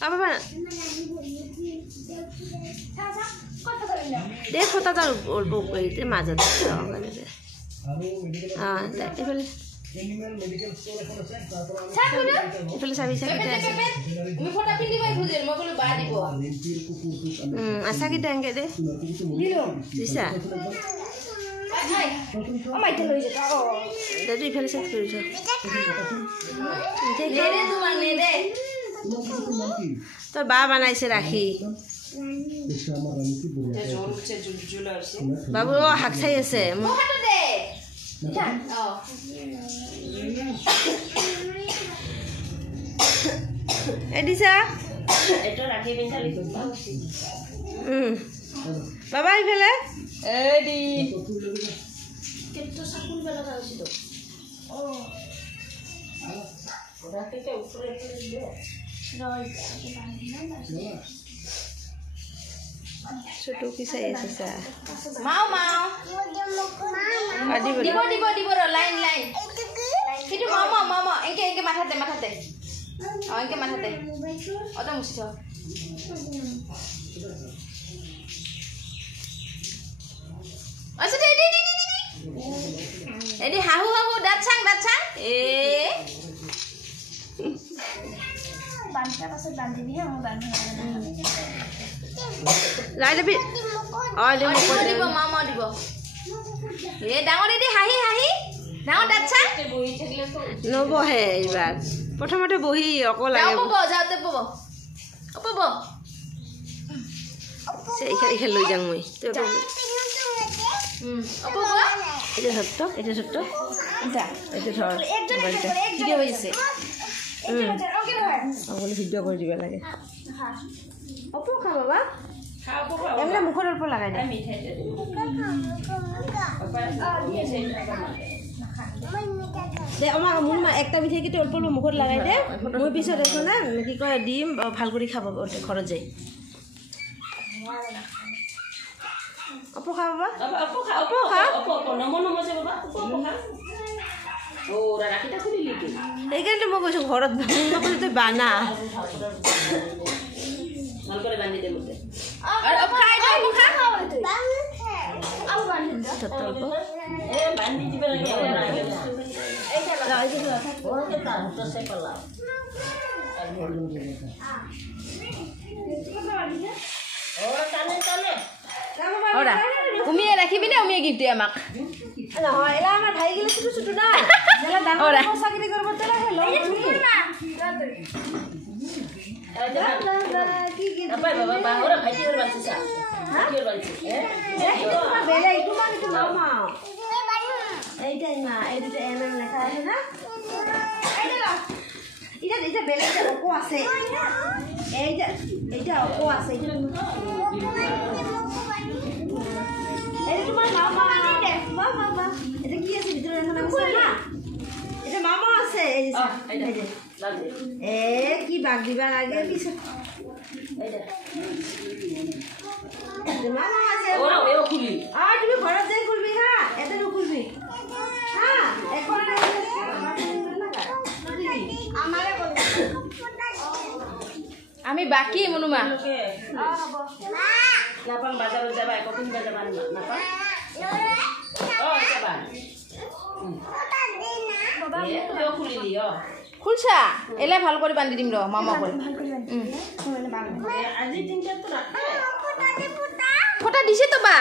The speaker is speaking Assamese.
apa deh foto tahu ulbuk itu mazat Ifale sabi sakit আছে আমি ফটো পিলি ভাই খুঁজে মই বলে বা দিব asa kita enggak deh দিলো bisa ভাই আমাই তো লই যেটা ও jadi ifale sakit করেছ নে রে তোমার নে রে তোর বা বানাইছে রাখি বাবু হাক চাই আছে ফটো দে ও এদিছা এটা রাখি বিনখালি বাবা ইফালে এডি কেতো সাকুল বেলা আছে তো ও ওটা থেকে উপরে দে নয় ছোট কি চাই আছে সা মাও মাও আদি দিব দিব দিব লাইন লাইন কিন্তু মামা মামা একে একে মাথাতে মাথাতে একে মাথাতে ওটা মুছিছ আচ্ছা দে দে দে দে এডি হাহু হাহু দাঁত চাং এ বানটা পাছে বান্ধি দি আমি বান্ধি লাই দেবি দিব মামা দিব এ ডাঙৰ দিদি হাহি হাহি ডাঙৰ দাঁত চাং নবহে এইবাৰ প্ৰথমতে বহি অকল লাগে যাওঁতে পব পব এই লৈ যাম মই এটা সত্য এটা এটা ধৰ ভিডিও হৈ আছে অকলে ভিডিও কৰি দিব লাগে অপো খা বাবা এমনে মুখৰ ওপৰ লগাই দে দে আমাৰ মোৰ একটা মিঠাই কেইটা অল্প অল্প মুখত লগাই দে মই পিছত এখন কি কয় দিম ভাল কৰি খাব ঘৰত যাই অপো খা বাবা সেইকাৰণে মই কৈছো ঘৰত তই বানা উমিয়ে ৰাখিবি নে উমিয়ে গিফ্ট দিয়ে আমাক নহয় এলা আমাৰ ভাই গিলা ছোট ছোট না যেলা ডাঙৰ চাকৰি কৰিব তেলা হেলো কি কি বাবা বাবা ভাইটি ওর বাচ্চা কি ওর বাচ্চা এটা বেলে এটা মানে তো মামা এইটাই না এইটা এমএম লেখা আছে না এটা বেলে এটা অকো আছে এইটা অকো আছে এটা তোমার মামা বাবা এটা কি আছে ভিতরে এখন আছে না এটা মামা আছে এ কি বাগ দিবা লাগে পিছে মামা আছে ওরা ওও খুলি আর তুমি ঘরে যাই খুলবি হ্যাঁ এটা খুলবি হ্যাঁ এখন আমারে বল আমি বাকি মনুমা নাপান বাজারে যাবা কখন যাবা না পা ও যাবা বাবা এও খুলি দিও খুলছা এলা ভাল করে বান্ধি দিম র মামা করে আজি তিনটা তো রাখা ফটা দিছে তো বা